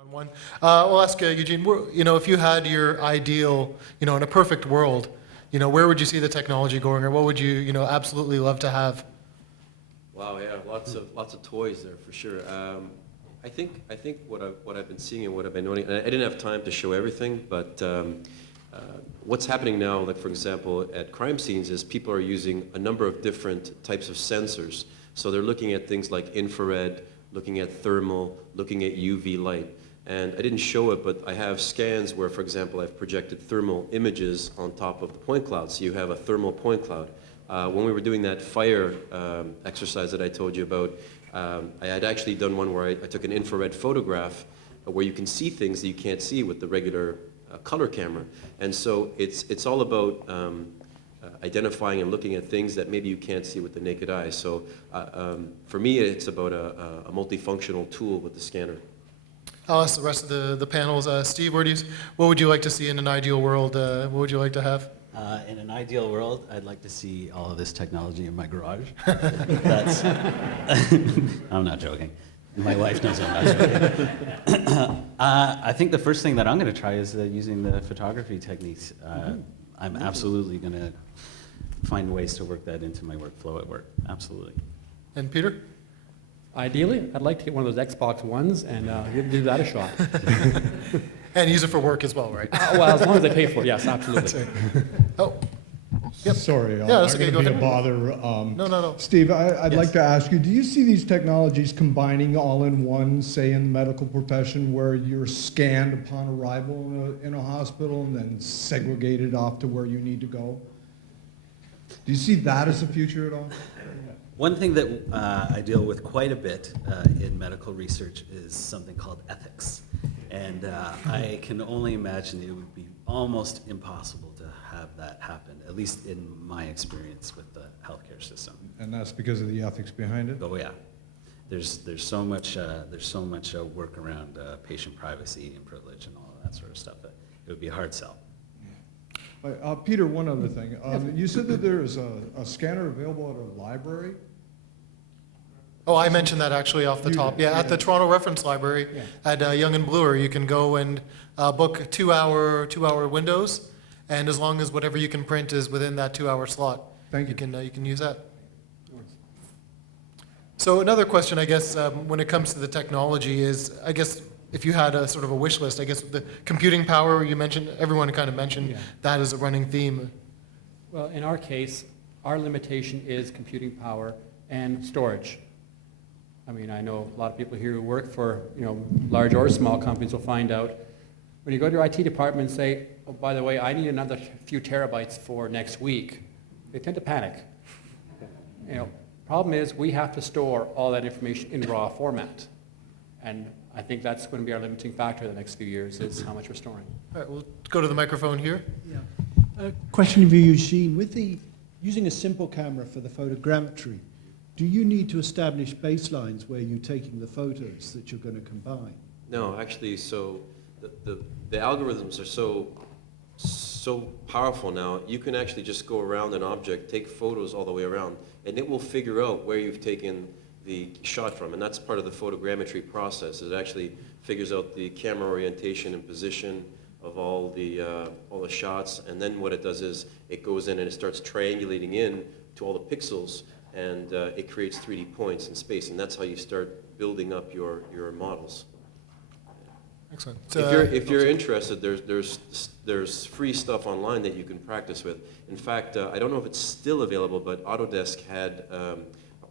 On one. We'll ask Eugene, if you had your ideal, in a perfect world, where would you see the technology going, or what would you, absolutely love to have? Wow, yeah, lots of toys there for sure. I think what I've been seeing and what I've been noting, and I didn't have time to show everything, but what's happening now, like for example, at crime scenes, is people are using a number of different types of sensors. So they're looking at things like infrared, looking at thermal, looking at UV light. And I didn't show it, but I have scans where, for example, I've projected thermal images on top of the point cloud. So you have a thermal point cloud. When we were doing that fire exercise that I told you about, I had actually done one where I took an infrared photograph where you can see things that you can't see with the regular color camera. And so it's all about identifying and looking at things that maybe you can't see with the naked eye. So for me, it's about a multifunctional tool with the scanner. I'll ask the rest of the panels. Steve, what would you like to see in an ideal world? What would you like to have? In an ideal world, I'd like to see all of this technology in my garage. That's I'm not joking. My wife knows I'm not joking. I think the first thing that I'm going to try is using the photography techniques. I'm absolutely going to find ways to work that into my workflow at work. Absolutely. And Peter? Ideally, I'd like to get one of those Xbox Ones and give that a shot. And use it for work as well, right? Well, as long as they pay for it, yes, absolutely. Oh, yep. Sorry, that's I'm okay. going Go to be a ahead. bother. No. Steve, I'd Yes. like to ask you, do you see these technologies combining all in one, say in the medical profession, where you're scanned upon arrival in a hospital and then segregated off to where you need to go? Do you see that as the future at all? One thing that I deal with quite a bit in medical research is something called ethics. And I can only imagine it would be almost impossible to have that happen, at least in my experience with the healthcare system. And that's because of the ethics behind it? Oh yeah, there's so much work around patient privacy and privilege and all of that sort of stuff that it would be a hard sell. Peter, one other thing. You said that there is a scanner available at a library? Oh, I mentioned that actually off the top. Yeah, at the Toronto Reference Library at Yonge and Bloor, you can go and book 2-hour windows, and as long as whatever you can print is within that 2-hour slot, Thank you. You can use that. So another question, I guess, when it comes to the technology is, I guess, if you had a sort of a wish list, I guess the computing power you mentioned, everyone kind of mentioned that as a running theme. Well, in our case, our limitation is computing power and storage. I mean, I know a lot of people here who work for, large or small companies will find out when you go to your IT department and say, oh, by the way, I need another few terabytes for next week, they tend to panic. Problem is we have to store all that information in raw format. And I think that's going to be our limiting factor the next few years is how much we're storing. All right, we'll go to the microphone here. Yeah. Question for Eugene. With using a simple camera for the photogrammetry, do you need to establish baselines where you're taking the photos that you're going to combine? No, actually, so the algorithms are so powerful now, you can actually just go around an object, take photos all the way around, and it will figure out where you've taken the shot from, and that's part of the photogrammetry process. It actually figures out the camera orientation and position of all the shots, and then what it does is it goes in and it starts triangulating in to all the pixels, and it creates 3D points in space, and that's how you start building up your models. Excellent. If you're interested, there's free stuff online that you can practice with. In fact, I don't know if it's still available, but Autodesk had a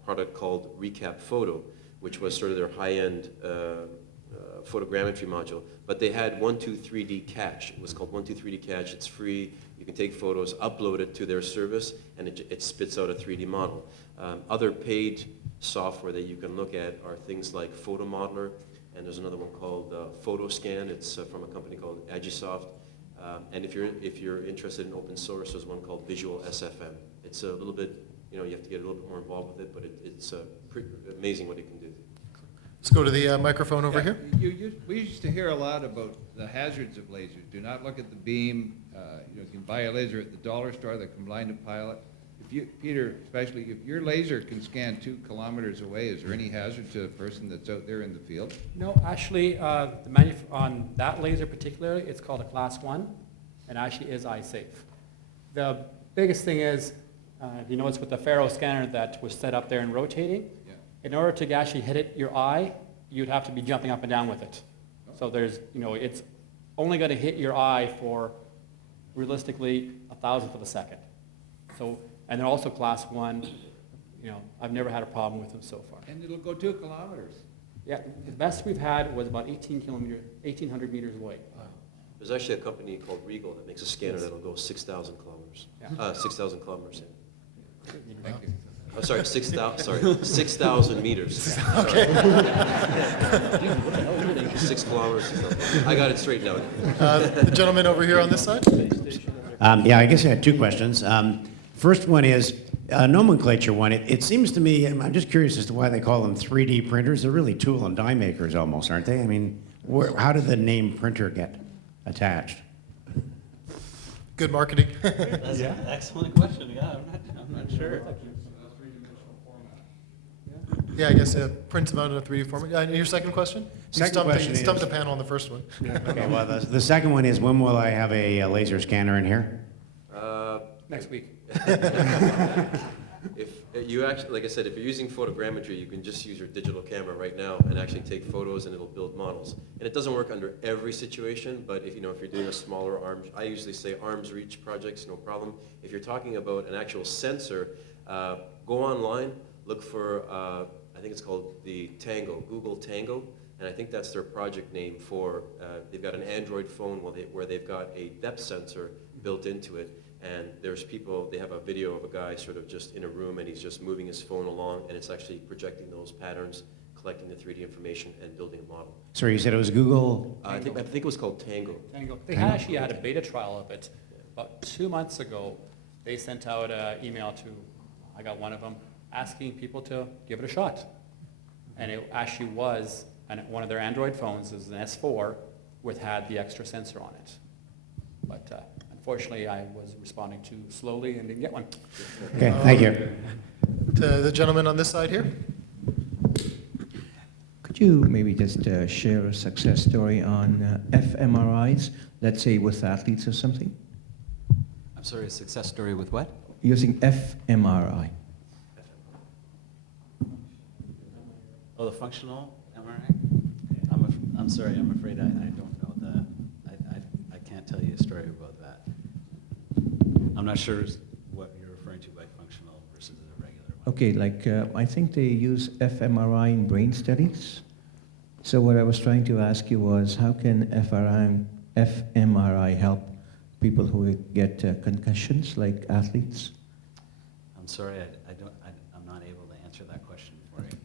product called Recap Photo, which was sort of their high-end photogrammetry module. But they had 123D Catch. It was called 123D Catch. It's free. You can take photos, upload it to their service, and it spits out a 3D model. Other paid software that you can look at are things like Photo Modeler, and there's another one called PhotoScan. It's from a company called Agisoft. And if you're interested in open source, there's one called Visual SFM. It's a little bit, you have to get a little bit more involved with it, but it's pretty amazing what it can do. Let's go to the microphone over here. We used to hear a lot about the hazards of lasers. Do not look at the beam. You can buy a laser at the dollar store that can blind a pilot. Peter, especially, if your laser can scan 2 kilometers away, is there any hazard to the person that's out there in the field? No, actually, on that laser particularly, it's called a class 1, and actually is eye safe. The biggest thing is, if you notice with the Faro scanner that was set up there and rotating, Yeah. in order to actually hit it, your eye, you'd have to be jumping up and down with it. So there's, it's only going to hit your eye for realistically 1,000th of a second. So, and they're also class 1. I've never had a problem with them so far. And it'll go 2 kilometers. Yeah, the best we've had was about 1,800 meters away. There's actually a company called Regal that makes a scanner that'll go 6,000 kilometers. Yeah. 6,000 kilometers. Thank you. Oh, sorry, 6,000 meters. Okay. 6 kilometers. I got it straight now. The gentleman over here on this side? Yeah, I guess I had 2 questions. First one is nomenclature one. It seems to me, I'm just curious as to why they call them 3D printers. They're really tool and die makers almost, aren't they? I mean, how did the name printer get attached? Good marketing. That's an excellent question. Yeah, I'm not sure. Yeah, I guess prints them out in a 3D format. And your second question? Second question You stumped is- the panel on the first one. Okay, well, the second one is, when will I have a laser scanner in here? Next week. If you actually, like I said, if you're using photogrammetry, you can just use your digital camera right now and actually take photos, and it'll build models. And it doesn't work under every situation, but if you're doing a smaller I usually say arm's reach projects, no problem. If you're talking about an actual sensor, go online, look for, I think it's called the Tango, Google Tango, and I think that's their project name for, they've got an Android phone where they've got a depth sensor built into it. And there's people, they have a video of a guy sort of just in a room, and he's just moving his phone along, and it's actually projecting those patterns, collecting the 3D information, and building a model. Sorry, you said it was Google? I think it was called Tango. They actually had a beta trial of it. About 2 months ago, they sent out an email to, I got one of them, asking people to give it a shot. And it actually was, and one of their Android phones is an S4, had the extra sensor on it. But unfortunately, I was responding too slowly and didn't get one. Okay, thank you. To the gentleman on this side here? Could you maybe just share a success story on fMRIs, let's say with athletes or something? I'm sorry, a success story with what? Using fMRI. Oh, the functional MRI? I'm sorry, I'm afraid I don't know I can't tell you a story about that. I'm not sure what you're referring to by functional versus a regular one. Okay, like I think they use fMRI in brain studies. So what I was trying to ask you was, how can fMRI help people who get concussions, like athletes? I'm sorry, I'm not able to answer that question for you.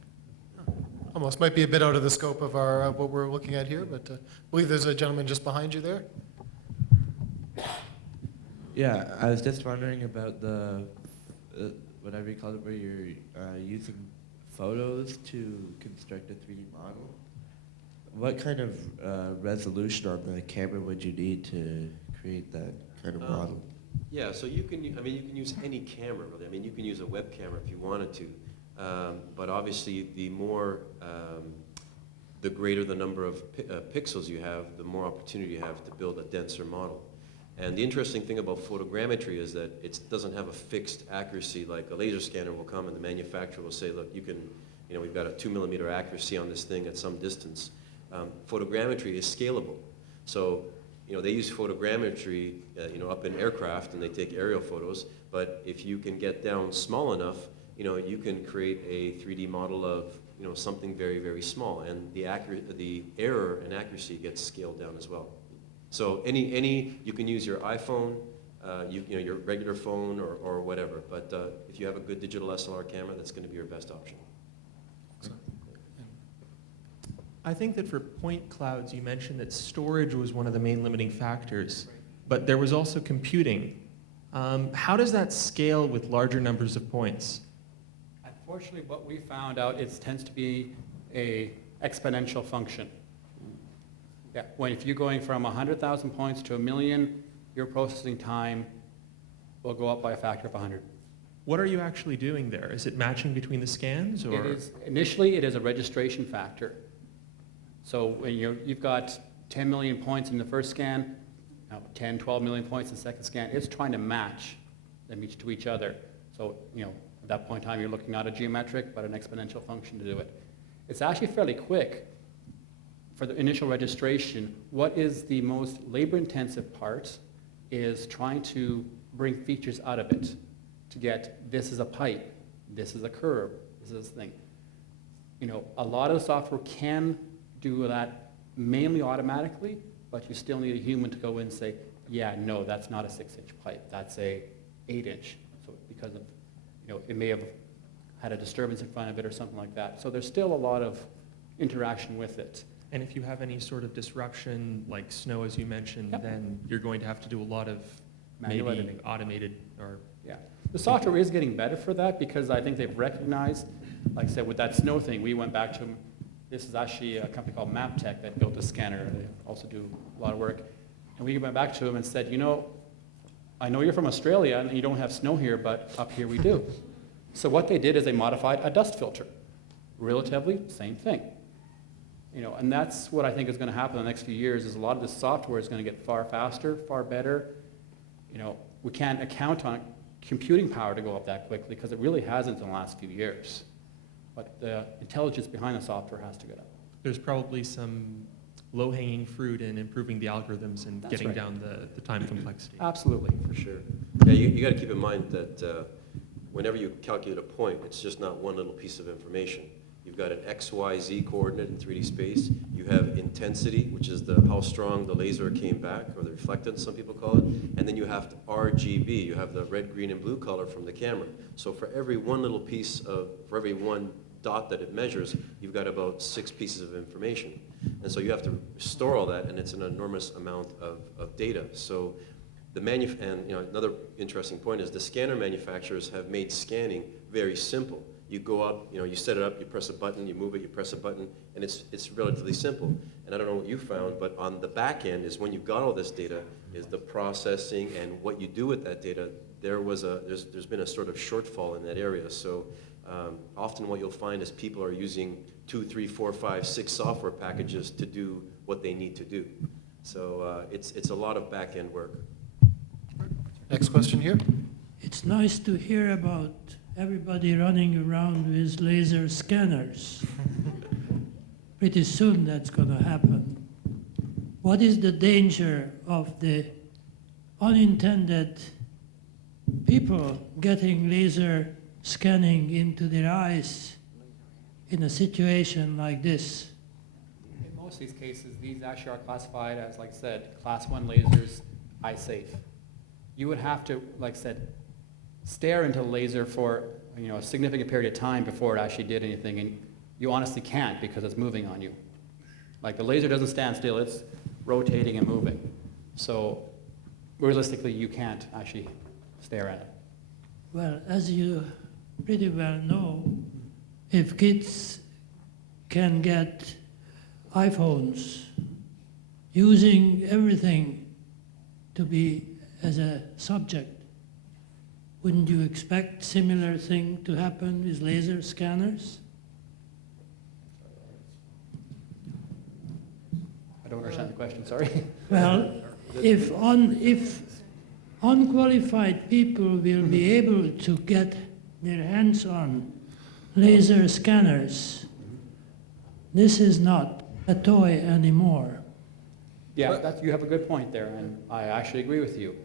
Almost might be a bit out of the scope of our what we're looking at here, but I believe there's a gentleman just behind you there. Yeah, I was just wondering about the, whatever you call it, where you're using photos to construct a 3D model. What kind of resolution on the camera would you need to create that kind of model? Yeah, so you can use any camera, really. You can use a web camera if you wanted to. But obviously, the greater the number of pixels you have, the more opportunity you have to build a denser model. And the interesting thing about photogrammetry is that it doesn't have a fixed accuracy. Like a laser scanner will come and the manufacturer will say, look, you can, we've got a 2mm accuracy on this thing at some distance. Photogrammetry is scalable. So, they use photogrammetry, up in aircraft, and they take aerial photos. But if you can get down small enough, you can create a 3D model of, something very, very small, and the error and accuracy gets scaled down as well. So you can use your iPhone, your regular phone or whatever. But if you have a good digital SLR camera, that's going to be your best option. I think that for point clouds, you mentioned that storage was one of the main limiting factors, but there was also computing. How does that scale with larger numbers of points? Unfortunately, what we found out, it tends to be a exponential function. Yeah, if you're going from 100,000 points to 1 million, your processing time will go up by a factor of 100. What are you actually doing there? Is it matching between the scans, or? Initially, it is a registration factor. So when you've got 10 million points in the first scan, 10, 12 million points in the second scan, it's trying to match them to each other. So, at that point in time, you're looking not a geometric, but an exponential function to do it. It's actually fairly quick for the initial registration. What is the most labor-intensive part is trying to bring features out of it to get, this is a pipe, this is a curve, this is this thing. A lot of the software can do that mainly automatically, but you still need a human to go in and say, yeah, no, that's not a 6-inch pipe, that's a 8-inch. So because of, it may have had a disturbance in front of it or something like that. So there's still a lot of interaction with it. And if you have any sort of disruption, like snow, as you mentioned, Yep. then you're going to have to do a lot of Manual maybe editing. automated or. Yeah, the software is getting better for that because I think they've recognized, like I said, with that snow thing, we went back to them. This is actually a company called MapTech that built a scanner. They also do a lot of work. And we went back to them and said, I know you're from Australia and you don't have snow here, but up here we do. So what they did is they modified a dust filter. Relatively, same thing. And that's what I think is going to happen in the next few years is a lot of this software is going to get far faster, far better. We can't account on computing power to go up that quickly because it really hasn't in the last few years. But the intelligence behind the software has to get up. There's probably some low-hanging fruit in improving the algorithms and That's getting right. down the time complexity. Absolutely. For sure. Yeah, you got to keep in mind that whenever you calculate a point, it's just not one little piece of information. You've got an X, Y, Z coordinate in 3D space. You have intensity, which is how strong the laser came back, or the reflectance, some people call it. And then you have RGB. You have the red, green, and blue color from the camera. So for every one little piece for every one dot that it measures, you've got about 6 pieces of information. And so you have to store all that, and it's an enormous amount of data. So another interesting point is the scanner manufacturers have made scanning very simple. You go up, you set it up, you press a button, you move it, you press a button, and it's relatively simple. And I don't know what you found, but on the back end is when you've got all this data, is the processing and what you do with that data. There's been a sort of shortfall in that area. So often what you'll find is people are using 2, 3, 4, 5, 6 software packages to do what they need to do. So it's a lot of back end work. Next question here. It's nice to hear about everybody running around with laser scanners. Pretty soon that's going to happen. What is the danger of the unintended people getting laser scanning into their eyes in a situation like this? In most of these cases, these actually are classified as, like I said, class 1 lasers, eye safe. You would have to, like I said, stare into the laser for a significant period of time before it actually did anything, and you honestly can't because it's moving on you. Like the laser doesn't stand still, it's rotating and moving. So realistically, you can't actually stare at it. Well, as you pretty well know, if kids can get iPhones using everything to be as a subject, wouldn't you expect similar thing to happen with laser scanners? I don't understand the question, sorry. Well, if unqualified people will be able to get their hands on laser scanners, this is not a toy anymore. Yeah, you have a good point there, and I actually agree with you.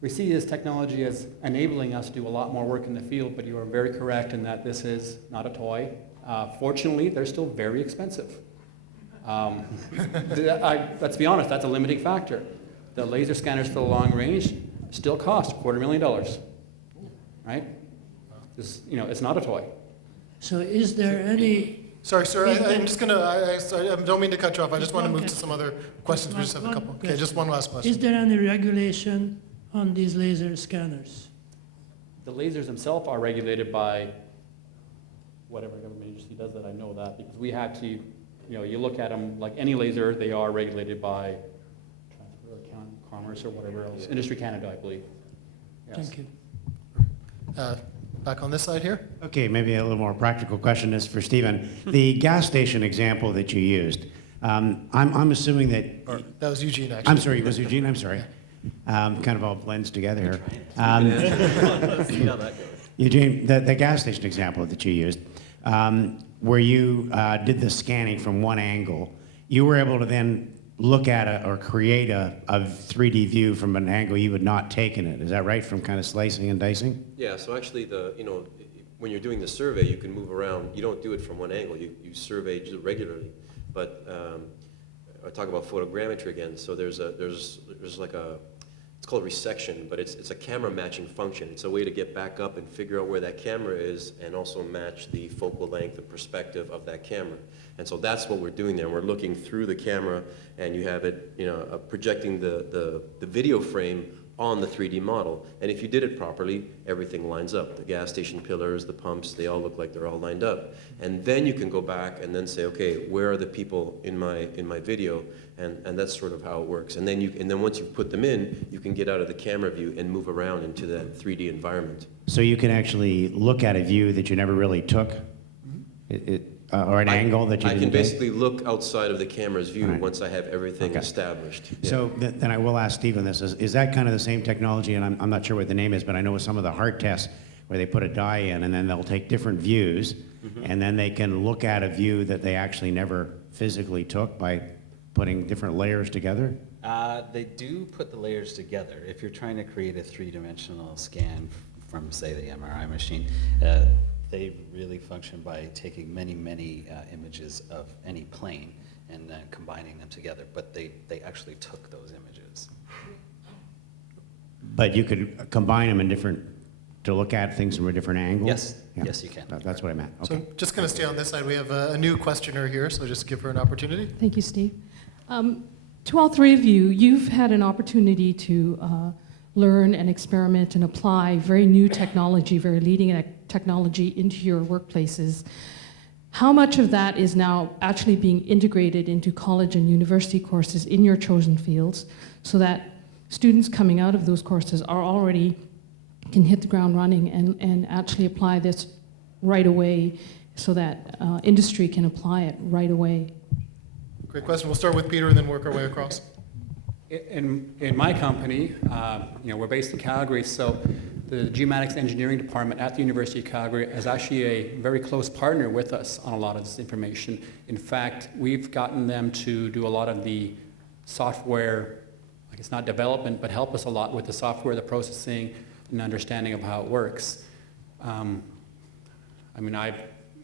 We see this technology as enabling us to do a lot more work in the field, but you are very correct in that this is not a toy. Fortunately, they're still very expensive. Let's be honest, that's a limiting factor. The laser scanners for the long range still cost $250,000, right? It's not a toy. So is there any... Sorry, sir, I'm just going to, I don't mean to cut you off. I just want to move to some other questions. We just have a couple. Okay, just one last question. Is there any regulation on these laser scanners? The lasers themselves are regulated by whatever government agency does that, I know that, because we had to, you look at them like any laser, they are regulated by Commerce or whatever else, Industry Canada, I believe. Thank you. Back on this side here. Okay, maybe a little more practical question is for Stephen. The gas station example that you used, I'm assuming that. Or that was Eugene, actually. I'm sorry, it was Eugene. I'm sorry. Kind of all blends together here. Let's see how that goes. Eugene, the gas station example that you used, where you did the scanning from one angle, you were able to then look at or create a 3D view from an angle you had not taken it. Is that right? From kind of slicing and dicing? Yeah, so actually when you're doing the survey, you can move around. You don't do it from one angle. You survey regularly. But I talk about photogrammetry again. So there's like it's called resection, but it's a camera matching function. It's a way to get back up and figure out where that camera is and also match the focal length and perspective of that camera. And so that's what we're doing there. We're looking through the camera, and you have it, projecting the video frame on the 3D model. And if you did it properly, everything lines up. The gas station pillars, the pumps, they all look like they're all lined up. And then you can go back and then say, okay, where are the people in my video? And that's sort of how it works. And then once you put them in, you can get out of the camera view and move around into that 3D environment. So you can actually look at a view that you never really took? Or an angle that you I didn't can take? basically look outside of the camera's view Right. once I have everything Okay. established. Yeah. So then I will ask Stephen this. Is that kind of the same technology, and I'm not sure what the name is, but I know with some of the heart tests where they put a dye in and then they'll take different views, and then they can look at a view that they actually never physically took by putting different layers together? They do put the layers together. If you're trying to create a three-dimensional scan from, say, the MRI machine, they really function by taking many, many images of any plane and then combining them together. But they actually took those images. But you could combine them to look at things from a different angle? Yes, Yeah. yes, you can. That's what I meant. So Okay. I'm just going to stay on this side. We have a new questioner here, so just give her an opportunity. Thank you, Steve. To all three of you, you've had an opportunity to learn and experiment and apply very new technology, very leading technology into your workplaces. How much of that is now actually being integrated into college and university courses in your chosen fields so that students coming out of those courses can hit the ground running and actually apply this right away so that industry can apply it right away? Great question. We'll start with Peter and then work our way across. In my company, we're based in Calgary, so the Geomatics Engineering Department at the University of Calgary is actually a very close partner with us on a lot of this information. In fact, we've gotten them to do a lot of the software, like it's not development, but help us a lot with the software, the processing, and understanding of how it works. I've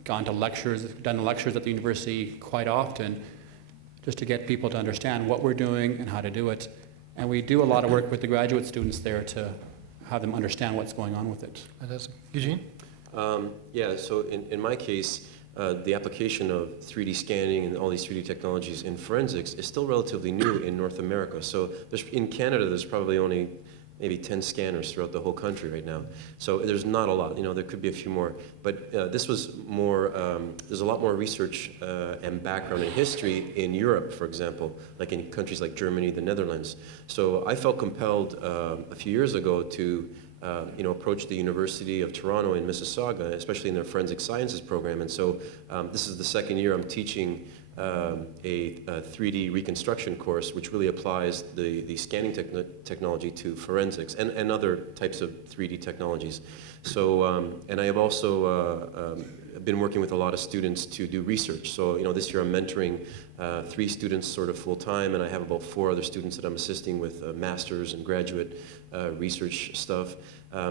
gone to lectures, done lectures at the university quite often, just to get people to understand what we're doing and how to do it. And we do a lot of work with the graduate students there to have them understand what's going on with it. Fantastic. Eugene? Yeah, so in my case, the application of 3D scanning and all these 3D technologies in forensics is still relatively new in North America. So in Canada, there's probably only maybe 10 scanners throughout the whole country right now. So there's not a lot, there could be a few more. But this was more, there's a lot more research and background in history in Europe, for example, like in countries like Germany, the Netherlands. So I felt compelled a few years ago to approach the University of Toronto in Mississauga, especially in their forensic sciences program. And so this is the second year I'm teaching a 3D reconstruction course, which really applies the scanning technology to forensics and other types of 3D technologies. So, and I have also been working with a lot of students to do research. So, this year I'm mentoring 3 students sort of full-time, and I have about 4 other students that I'm assisting with master's and graduate research stuff.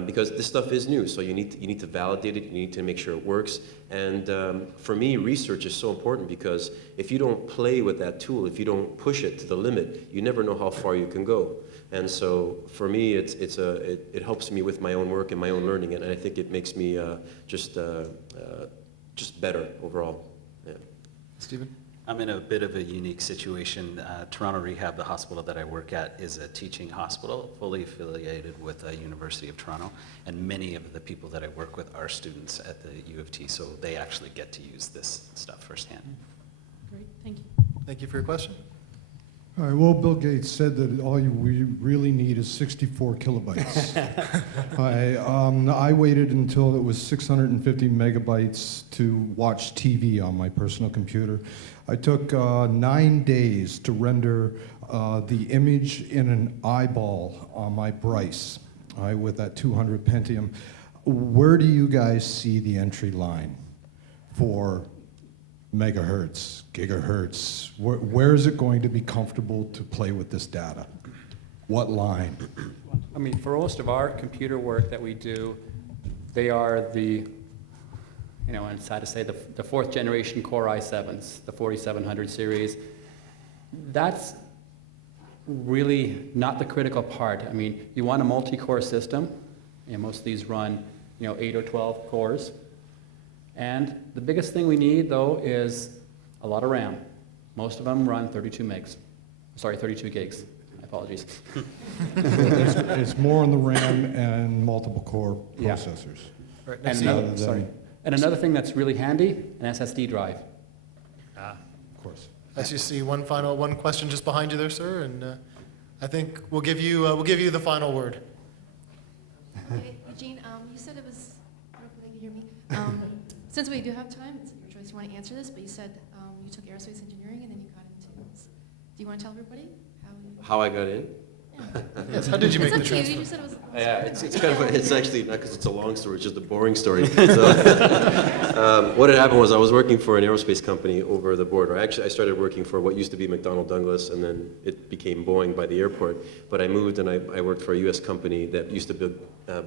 Because this stuff is new, so you need to validate it, you need to make sure it works. And for me, research is so important because if you don't play with that tool, if you don't push it to the limit, you never know how far you can go. And so for me, it helps me with my own work and my own learning, and I think it makes me just better overall. Yeah. Stephen? I'm in a bit of a unique situation. Toronto Rehab, the hospital that I work at, is a teaching hospital, fully affiliated with the University of Toronto, and many of the people that I work with are students at the U of T, so they actually get to use this stuff firsthand. Great, thank you. Thank you for your question. All right, well, Bill Gates said that we really need is 64 kilobytes. I waited until it was 650 megabytes to watch TV on my personal computer. I took 9 days to render the image in an eyeball on my Bryce, with that 200 Pentium. Where do you guys see the entry line for megahertz, gigahertz? Where is it going to be comfortable to play with this data? What line? I mean, for most of our computer work that we do, they are the, and it's sad to say, the fourth generation Core i7s, the 4700 series. That's really not the critical part. I mean, you want a multi-core system, and most of these run, 8 or 12 cores. And the biggest thing we need, though, is a lot of RAM. Most of them run 32 gigs. Apologies. It's more on the RAM and multiple core Yeah. processors. Right, And another thing that's really handy, an SSD drive. Of course. As you see, one question just behind you there, sir, and I think we'll give you the final word. Okay, Eugene, you said it was, I don't know if you can hear me. Since we do have time, it's your choice, you want to answer this, but you said you took aerospace engineering and then you got into this. Do you want to tell everybody How I got in? Yes, how did you make the It's up to you, transfer? you just said it was. Yeah, it's kind of, it's actually, not because it's a long story, it's just a boring story. So, what had happened was I was working for an aerospace company over the border. I started working for what used to be McDonnell Douglas, and then it became Boeing by the airport. But I moved and I worked for a US company that used to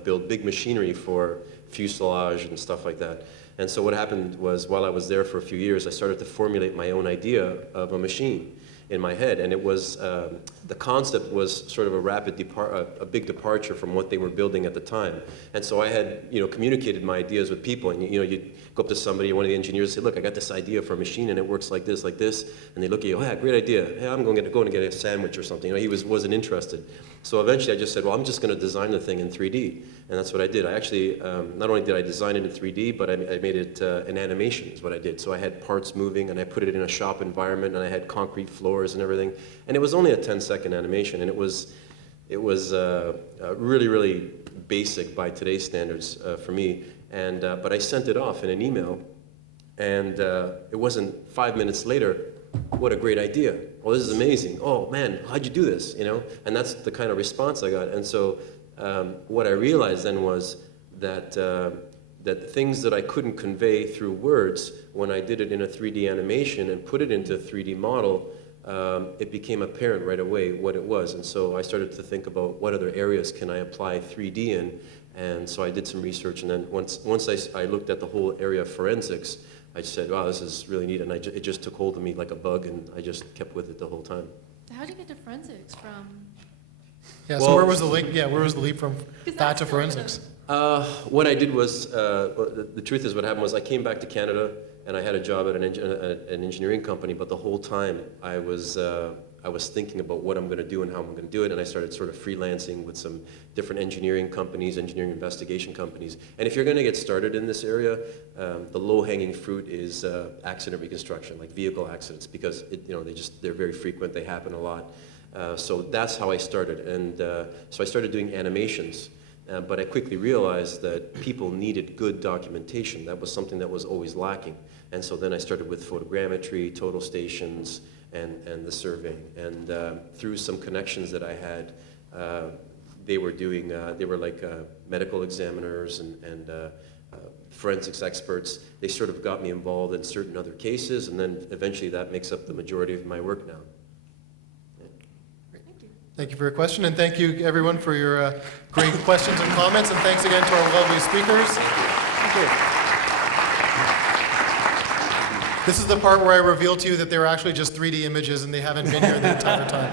build big machinery for fuselage and stuff like that. And so what happened was, while I was there for a few years, I started to formulate my own idea of a machine in my head, and it was the concept was sort of a big departure from what they were building at the time. And so I had communicated my ideas with people, and you'd go up to somebody, one of the engineers, and say, look, I got this idea for a machine, and it works like this, and they look at you, oh yeah, great idea. Hey, I'm going to get a sandwich or something. He wasn't interested. So eventually I just said, well, I'm just going to design the thing in 3D, and that's what I did. I actually not only did I design it in 3D, but I made it an animation is what I did. So I had parts moving, and I put it in a shop environment, and I had concrete floors and everything. And it was only a 10-second animation, and it was really, really basic by today's standards for me. And but I sent it off in an email, and it wasn't 5 minutes later. What a great idea! Oh, this is amazing! Oh man, how'd you do this? And that's the kind of response I got. And so what I realized then was that that things that I couldn't convey through words, when I did it in a 3D animation and put it into a 3D model, it became apparent right away what it was. And so I started to think about what other areas can I apply 3D in. And so I did some research, and then once I looked at the whole area of forensics, I said, wow, this is really neat, and it just took hold of me like a bug, and I just kept with it the whole time. How did you get to forensics from? Yeah, so where was the link? Yeah, where was the leap from that to forensics? What I did was, the truth is what happened was I came back to Canada, and I had a job at an engineering company, but the whole time I was thinking about what I'm going to do and how I'm going to do it, and I started sort of freelancing with some different engineering companies, engineering investigation companies. And if you're going to get started in this area, the low-hanging fruit is accident reconstruction, like vehicle accidents, because they're very frequent, they happen a lot. So that's how I started, and so I started doing animations. But I quickly realized that people needed good documentation. That was something that was always lacking. And so then I started with photogrammetry, total stations, and the surveying. And through some connections that I had, they were like medical examiners and forensics experts. They sort of got me involved in certain other cases, and then eventually that makes up the majority of my work now. Thank you for your question, and thank you everyone for your great questions and comments, and thanks again to our lovely speakers. Thank you. This is the part where I reveal to you that they were actually just 3D images and they haven't been here the entire time.